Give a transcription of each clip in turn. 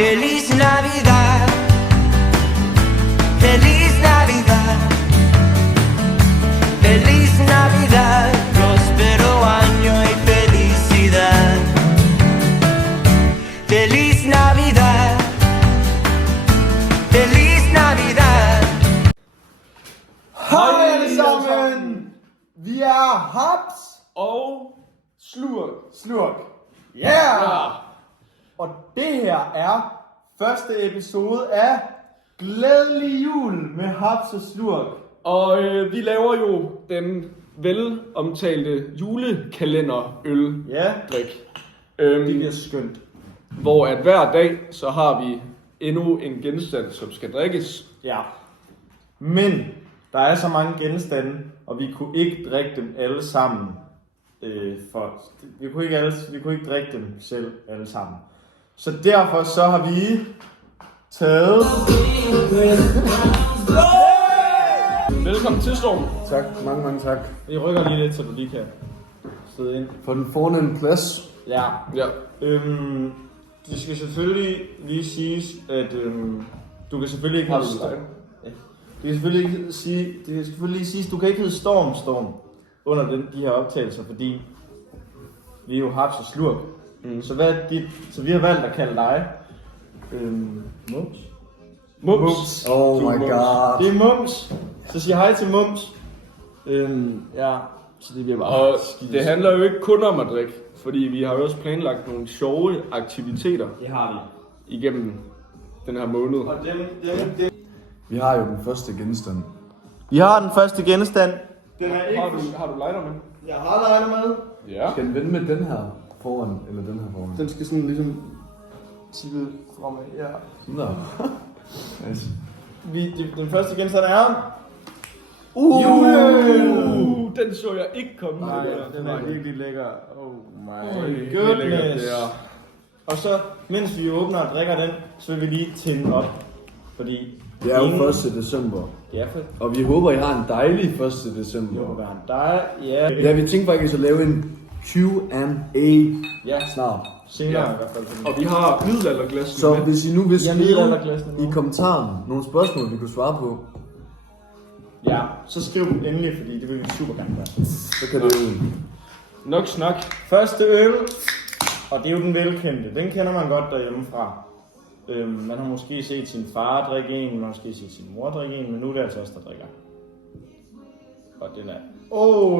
Feliz Navidad, Feliz Navidad, Feliz Navidad, próspero año y felicidad. Feliz Navidad, Feliz Navidad. Hej alle sammen! Vi er Haps Og Slurk. Yeah! Og det her er første episode af Glædelig Jul med Haps og Slurk. Og vi laver jo den velomtalte julekalenderøl Ja, drik. det bliver skønt. Hvor at hver dag, så har vi endnu en genstand, som skal drikkes. Ja. Men der er så mange genstande, og vi kunne ikke drikke dem alle sammen. Vi kunne ikke drikke dem selv alle sammen. Så derfor så har vi taget... Velkommen til, Storm. Tak, mange tak. Vi rykker lige lidt, så du lige kan sidde ind. For den fornemme plads. Ja. Ja. Det skal selvfølgelig lige siges, at du kan selvfølgelig ikke Har hedde du Storm. dig? Ja. Det kan selvfølgelig lige siges, du kan ikke hedde Storm under de her optagelser, fordi vi er jo Haps og Slurk. Så vi har valgt at kalde dig Mums. Oh my Mums. god. Det er Mums. Så sig hej til Mums. Ja, så det bliver bare Og skide. det handler jo ikke kun om at drikke, fordi vi har jo også planlagt nogle sjove aktiviteter Det har vi. igennem den her måned. Og dem. Vi har jo den første genstand. Vi har den første genstand. Den er ikke... Har du lighter med? Jeg har lighter med. Ja. Skal den vende med den her foran, eller den her foran? Den skal sådan ligesom tippe fremad. Ja. Nå. Nice. Den første genstand er... Den så jeg ikke komme. Nej, den er virkelig. virkelig lækker. Oh my goodness. Og så, mens vi åbner og drikker den, så vil vi lige tænde op. Fordi... Det er jo 1. december. Ja, for... Og vi håber, I har en dejlig 1. december. Det må være dig. Ja. Ja, vi tænker faktisk at lave en Q&A Ja, snart. senere Ja. i hvert fald. Og vi har middelalderglasen Så med. hvis I nu vil Ja, skrive middelalderglasen nu. i kommentaren nogle spørgsmål, vi kunne svare på, Ja, så skriv dem endelig, fordi det vil vi super gerne gøre. så kan det jo... Nok snak. Første øl, og det er jo den velkendte. Den kender man godt derhjemmefra. Man har måske set sin far drikke en, man har måske set sin mor drikke en, men nu er det altså os, der drikker. Og den er...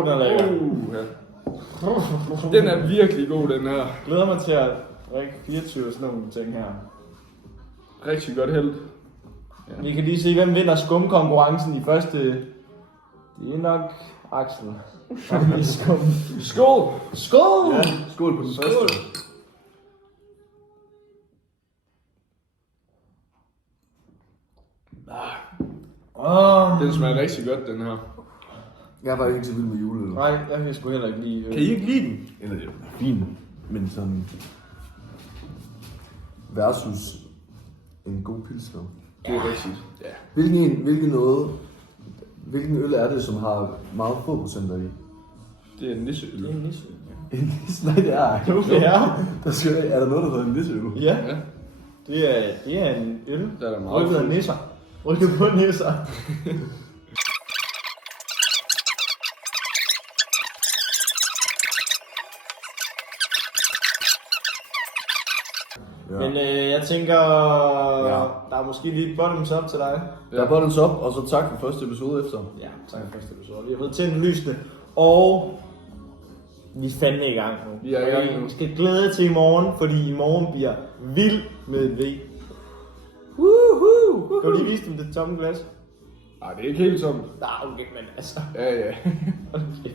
den er lækker. Ja. Den er virkelig god, den her. Glæder mig til at drikke 24 og sådan nogle ting her. Rigtig godt held. Ja. Vi kan lige se, hvem vinder skumkonkurrencen i første... Det er nok Axel. I skum. Skål! Skål! Ja, skål på den første. Den smager rigtig godt, den her. Jeg er faktisk ikke så vild med juleøl. Nej, jeg kan sgu heller ikke lide... Kan I ikke lide den? Eller det er fint, men sådan... Versus en god pilsner. Det er rigtigt. Ja. Hvilken øl er det, som har meget få procenter i? Det er en nisseøl. Det er en nisse. Nej, det er ikke. Det er. Er der noget, der hedder en nisseøl? Ja. Ja. Det er en øl. Der er der meget Rykket af fuldt. nisser. Rykket på nisser. Ja. Men jeg tænker, Ja. der er måske lige et bottoms up til dig. Der er bottoms up, og så tak for første episode efter. Ja, tak for første episode. Vi har fået tændt lysene, og vi er fandme i gang nu. Vi er i gang nu. Vi skal glæde til i morgen, fordi i morgen bliver vild med V. Woohoo! Kan du lige vise dem det tomme glas? Ej, det er ikke helt tomt. Nej, okay, men altså... Ja, ja. Okay.